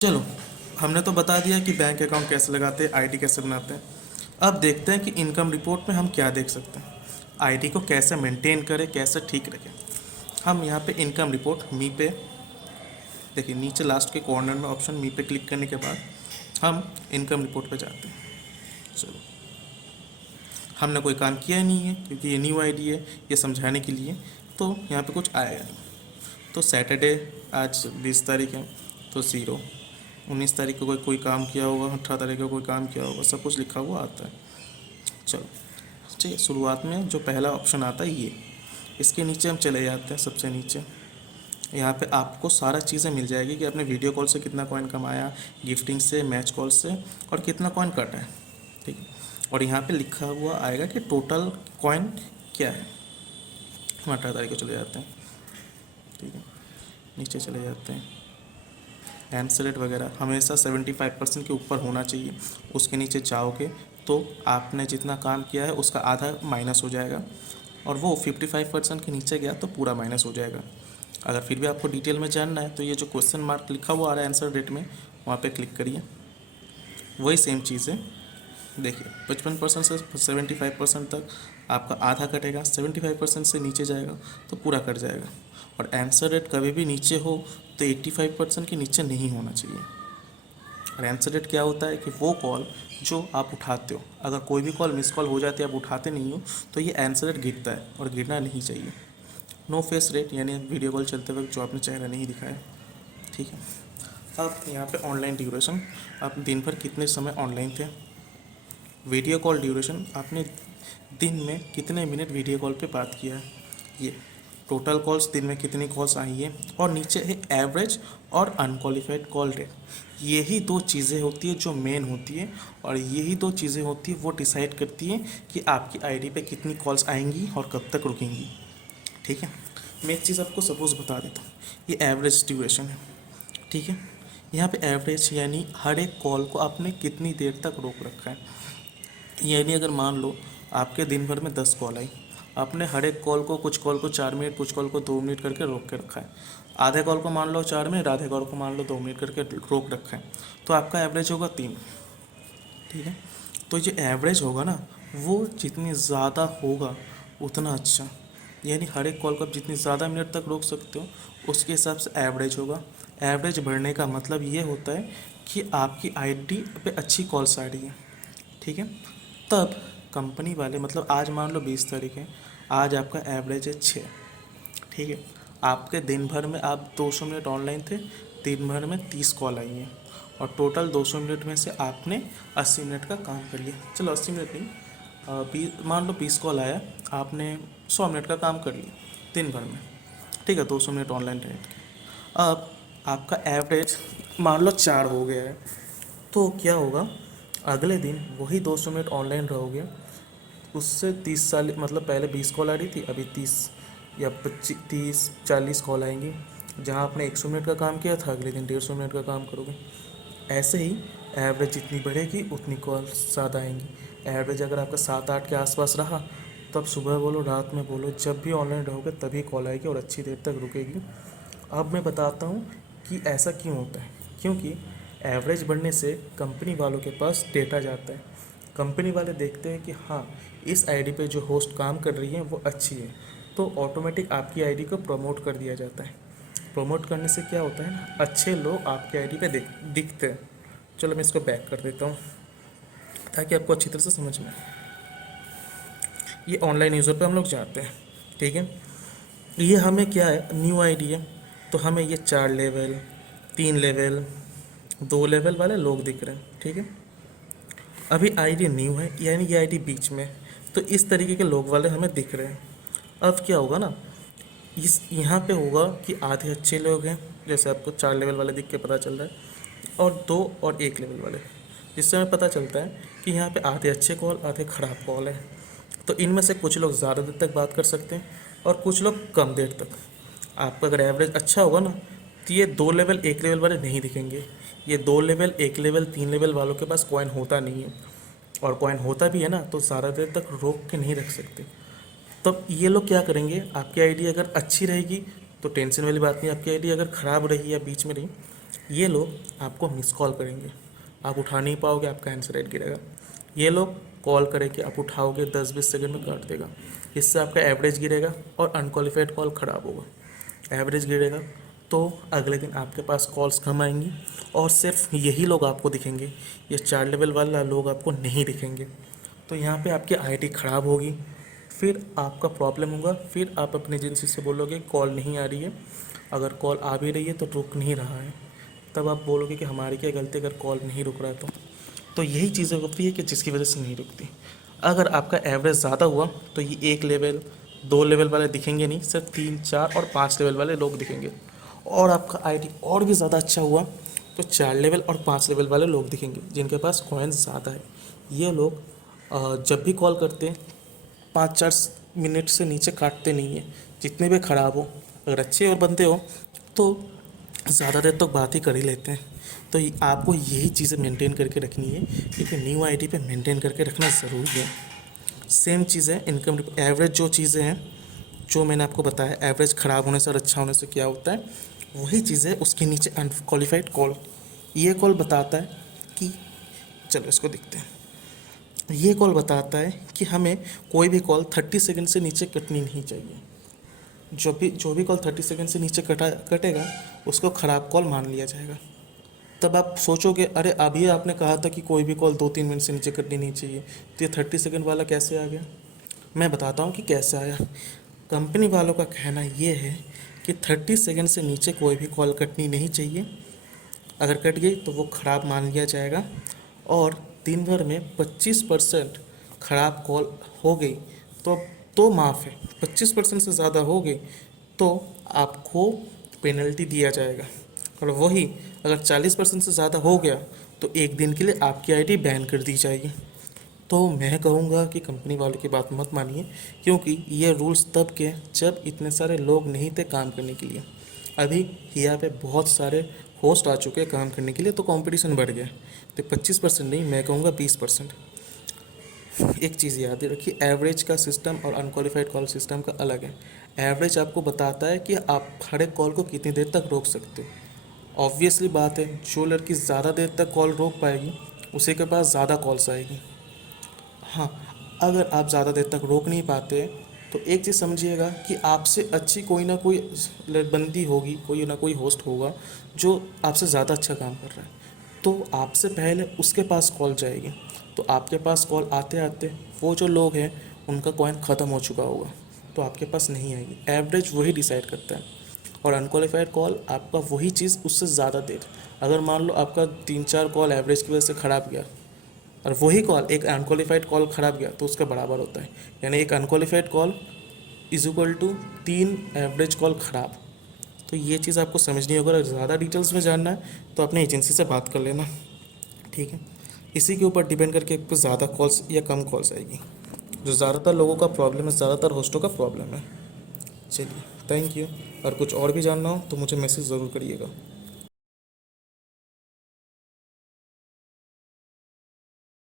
चलो, हमने तो बता दिया कि बैंक अकाउंट कैसे लगाते हैं, आईडी कैसे बनाते हैं। अब देखते हैं कि इनकम रिपोर्ट में हम क्या देख सकते हैं, आईडी को कैसे मेंटेन करें, कैसे ठीक रखें। हम यहाँ पे इनकम रिपोर्ट मी पे देखिए, नीचे लास्ट के कॉर्नर में ऑप्शन मी पे क्लिक करने के बाद हम इनकम रिपोर्ट पे जाते हैं। चलो, हमने कोई काम किया ही नहीं है क्योंकि ये न्यू आईडी है, ये समझाने के लिए, तो यहाँ पे कुछ आएगा नहीं। तो सैटरडे आज 20 तारीख है तो 0, 19 तारीख को कोई काम किया होगा, 18 तारीख को कोई काम किया होगा, सब कुछ लिखा हुआ आता है। चलो ठीक है, शुरुआत में जो पहला ऑप्शन आता है ये, इसके नीचे हम चले जाते हैं। सबसे नीचे यहाँ पे आपको सारा चीज़ें मिल जाएगी कि आपने वीडियो कॉल से कितना कॉइन कमाया, गिफ्टिंग से, मैच कॉल से, और कितना कॉइन कटा है। ठीक है, और यहाँ पे लिखा हुआ आएगा कि टोटल कॉइन क्या है। हम 18 तारीख को चले जाते हैं। ठीक है, नीचे चले जाते हैं। आंसर रेट वगैरह हमेशा 75% के ऊपर होना चाहिए। उसके नीचे जाओगे तो आपने जितना काम किया है उसका आधा माइनस हो जाएगा, और वो 55% के नीचे गया तो पूरा माइनस हो जाएगा। अगर फिर भी आपको डिटेल में जानना है तो ये जो क्वेश्चन मार्क लिखा हुआ आ रहा है आंसर रेट में, वहाँ पे क्लिक करिए। वही सेम चीज़ है, देखिए 55% से 75% तक आपका आधा कटेगा, 75% से नीचे जाएगा तो पूरा कट जाएगा। और आंसर रेट कभी भी नीचे हो तो 85% के नीचे नहीं होना चाहिए। और आंसर रेट क्या होता है कि वो कॉल जो आप उठाते हो, अगर कोई भी कॉल मिस कॉल हो जाती है, आप उठाते नहीं हो, तो ये आंसर रेट गिरता है और गिरना नहीं चाहिए। नो फेस रेट यानी वीडियो कॉल चलते वक्त जो आपने चेहरा नहीं दिखाया। ठीक है, अब यहाँ पे ऑनलाइन ड्यूरेशन, आप दिन भर कितने समय ऑनलाइन थे। वीडियो कॉल ड्यूरेशन, आपने दिन में कितने मिनट वीडियो कॉल पे बात किया है। ये टोटल कॉल्स, दिन में कितनी कॉल्स आई है। और नीचे है एवरेज और अनक्वालिफाइड कॉल रेट। यही दो चीज़ें होती है जो मेन होती है, और यही दो चीज़ें होती है वो डिसाइड करती हैं कि आपकी आईडी पे कितनी कॉल्स आएंगी और कब तक रुकेंगी। ठीक है, मैं एक चीज़ आपको सपोज बता देता हूँ। ये एवरेज ड्यूरेशन है। ठीक है, यहाँ पे एवरेज यानी हर एक कॉल को आपने कितनी देर तक रोक रखा है। यानी अगर मान लो आपके दिन भर में 10 कॉल आई, आपने हर एक कॉल को, कुछ कॉल को 4 मिनट, कुछ कॉल को 2 मिनट करके रोक के रखा है। आधे कॉल को मान लो 4 मिनट, आधे कॉल को मान लो 2 मिनट करके रोक रखा है, तो आपका एवरेज होगा 3। ठीक है, तो जो एवरेज होगा ना, वो जितनी ज़्यादा होगा उतना अच्छा। यानी हर एक कॉल को आप जितनी ज़्यादा मिनट तक रोक सकते हो उसके हिसाब से एवरेज होगा। एवरेज बढ़ने का मतलब ये होता है कि आपकी आईडी पे अच्छी कॉल्स आ रही है। ठीक है, तब कंपनी वाले, मतलब आज मान लो 20 तारीख है, आज आपका एवरेज है 6। ठीक है, आपके दिन भर में आप 200 मिनट ऑनलाइन थे, दिन भर में 30 कॉल आई हैं, और टोटल 200 मिनट में से आपने 80 मिनट का काम कर लिया। चलो 80 मिनट नहीं, मान लो 20 कॉल आया, आपने 100 मिनट का काम कर लिया दिन भर में। ठीक है, 200 मिनट ऑनलाइन रहे। अब आपका एवरेज मान लो 4 हो गया है, तो क्या होगा, अगले दिन वही 200 मिनट ऑनलाइन रहोगे, उससे 30-40, मतलब पहले 20 कॉल आ रही थी, अभी 30 या 25, 30-40 कॉल आएंगी। जहाँ आपने 100 मिनट का काम किया था, अगले दिन 150 मिनट का काम करोगे। ऐसे ही एवरेज जितनी बढ़ेगी उतनी कॉल ज़्यादा आएंगी। एवरेज अगर आपका 7-8 के आसपास रहा, तब सुबह बोलो, रात में बोलो, जब भी ऑनलाइन रहोगे तभी कॉल आएगी और अच्छी देर तक रुकेगी। अब मैं बताता हूँ कि ऐसा क्यों होता है। क्योंकि एवरेज बढ़ने से कंपनी वालों के पास डेटा जाता है। कंपनी वाले देखते हैं कि हाँ, इस आईडी पे जो होस्ट काम कर रही है वो अच्छी है, तो ऑटोमेटिक आपकी आईडी को प्रमोट कर दिया जाता है। प्रमोट करने से क्या होता है ना, अच्छे लोग आपके आईडी पे दिखते हैं। चलो मैं इसको बैक कर देता हूँ ताकि आपको अच्छी तरह से समझ में आए। ये ऑनलाइन यूज़र पे हम लोग जाते हैं। ठीक है, ये हमें क्या है, न्यू आईडी है, तो हमें ये 4 लेवल, 3 लेवल, 2 लेवल वाले लोग दिख रहे हैं। ठीक है, अभी आईडी न्यू है यानी ये आईडी बीच में, तो इस तरीके के लोग वाले हमें दिख रहे हैं। अब क्या होगा ना, इस यहाँ पे होगा कि आधे अच्छे लोग हैं, जैसे आपको 4 लेवल वाले दिख के पता चल रहा है, और 2 और 1 लेवल वाले, जिससे हमें पता चलता है कि यहाँ पे आधे अच्छे कॉल, आधे ख़राब कॉल है। तो इनमें से कुछ लोग ज़्यादा देर तक बात कर सकते हैं और कुछ लोग कम देर तक। आपका अगर एवरेज अच्छा होगा ना, तो ये 2 लेवल 1 लेवल वाले नहीं दिखेंगे। ये 2 लेवल 1 लेवल 3 लेवल वालों के पास कॉइन होता नहीं है, और कॉइन होता भी है ना तो ज़्यादा देर तक रोक के नहीं रख सकते। तब ये लोग क्या करेंगे, आपकी आईडी अगर अच्छी रहेगी तो टेंशन वाली बात नहीं, आपकी आईडी अगर ख़राब रही या बीच में रही ये लोग आपको मिस कॉल करेंगे, आप उठा नहीं पाओगे, आपका आंसर रेट गिरेगा। ये लोग कॉल करेंगे, आप उठाओगे 10-20 सेकंड में काट देगा, इससे आपका एवरेज गिरेगा और अनक्वालिफाइड कॉल ख़राब होगा। एवरेज गिरेगा तो अगले दिन आपके पास कॉल्स कम आएंगी और सिर्फ यही लोग आपको दिखेंगे, ये 4 लेवल वाला लोग आपको नहीं दिखेंगे। तो यहाँ पे आपकी आईडी ख़राब होगी, फिर आपका प्रॉब्लम होगा, फिर आप अपनी एजेंसी से बोलोगे कॉल नहीं आ रही है। अगर कॉल आ भी रही है तो रुक नहीं रहा है, तब आप बोलोगे कि हमारी क्या गलती, अगर कॉल नहीं रुक रहा है तो यही चीज़ें होती है कि जिसकी वजह से नहीं रुकती। अगर आपका एवरेज ज़्यादा हुआ तो ये 1 लेवल 2 लेवल वाले दिखेंगे नहीं, सिर्फ 3, 4 और 5 लेवल वाले लोग दिखेंगे। और आपका आईडी और भी ज़्यादा अच्छा हुआ तो 4 लेवल और 5 लेवल वाले लोग दिखेंगे जिनके पास कॉइन्स ज़्यादा है। ये लोग जब भी कॉल करते हैं 5-4 मिनट से नीचे काटते नहीं हैं, जितने भी ख़राब हो। अगर अच्छे और बनते हो तो ज़्यादा देर तक बात ही कर ही लेते हैं। तो आपको यही चीज़ें मेंटेन करके रखनी है, क्योंकि न्यू आईडी पे मेंटेन करके रखना ज़रूरी है। सेम चीज़ है इनकम एवरेज, जो चीज़ें हैं जो मैंने आपको बताया, एवरेज ख़राब होने से और अच्छा होने से क्या होता है, वही चीज़ें उसके नीचे अनक्वालिफाइड कॉल। ये कॉल बताता है कि, चलो इसको देखते हैं। ये कॉल बताता है कि हमें कोई भी कॉल 30 सेकंड से नीचे कटनी नहीं चाहिए। जो भी कॉल 30 सेकंड से नीचे कटेगा उसको ख़राब कॉल मान लिया जाएगा। तब आप सोचोगे, अरे अभी आपने कहा था कि कोई भी कॉल 2-3 मिनट से नीचे कटनी नहीं चाहिए, तो ये 30 सेकंड वाला कैसे आ गया? मैं बताता हूँ कि कैसे आया। कंपनी वालों का कहना ये है कि 30 सेकंड से नीचे कोई भी कॉल कटनी नहीं चाहिए। अगर कट गई तो वो ख़राब मान लिया जाएगा, और दिन भर में 25% ख़राब कॉल हो गई तो माफ़ है, 25% से ज़्यादा हो गई तो आपको पेनल्टी दिया जाएगा। और वही अगर 40% से ज़्यादा हो गया तो एक दिन के लिए आपकी आईडी बैन कर दी जाएगी। तो मैं कहूँगा कि कंपनी वालों की बात मत मानिए, क्योंकि ये रूल्स तब के जब इतने सारे लोग नहीं थे काम करने के लिए। अभी यहाँ पे बहुत सारे होस्ट आ चुके हैं काम करने के लिए, तो कंपटीशन बढ़ गया। तो 25% नहीं, मैं कहूँगा 20%। एक चीज़ याद रखिए, एवरेज का सिस्टम और अनक्वालिफाइड कॉल सिस्टम का अलग है। एवरेज आपको बताता है कि आप हर एक कॉल को कितनी देर तक रोक सकते हो। ऑब्वियसली बात है, जो लड़की ज़्यादा देर तक कॉल रोक पाएगी उसी के पास ज़्यादा कॉल्स आएगी। हाँ, अगर आप ज़्यादा देर तक रोक नहीं पाते तो एक चीज़ समझिएगा कि आपसे अच्छी कोई ना कोई बंदी होगी, कोई ना कोई होस्ट होगा जो आपसे ज़्यादा अच्छा काम कर रहा है, तो आपसे पहले उसके पास कॉल जाएगी। तो आपके पास कॉल आते आते वो जो लोग हैं उनका कॉइन ख़त्म हो चुका होगा, तो आपके पास नहीं आएगी। एवरेज वही डिसाइड करता है, और अनक्वालिफाइड कॉल आपका वही चीज़ उससे ज़्यादा देर। अगर मान लो आपका 3-4 कॉल एवरेज की वजह से ख़राब गया और वही कॉल एक अनक्वालिफाइड कॉल ख़राब गया तो उसका बराबर होता है, यानी एक unqualified call is equal to 3 average call ख़राब। तो ये चीज़ आपको समझनी होगी। अगर ज़्यादा डिटेल्स में जानना है तो अपने एजेंसी से बात कर लेना, ठीक है। इसी के ऊपर डिपेंड करके आपको ज़्यादा कॉल्स या कम कॉल्स आएगी। जो ज़्यादातर लोगों का प्रॉब्लम है, ज़्यादातर होस्टों का प्रॉब्लम है। चलिए, थैंक यू। और कुछ और भी जानना हो तो मुझे मैसेज ज़रूर करिएगा।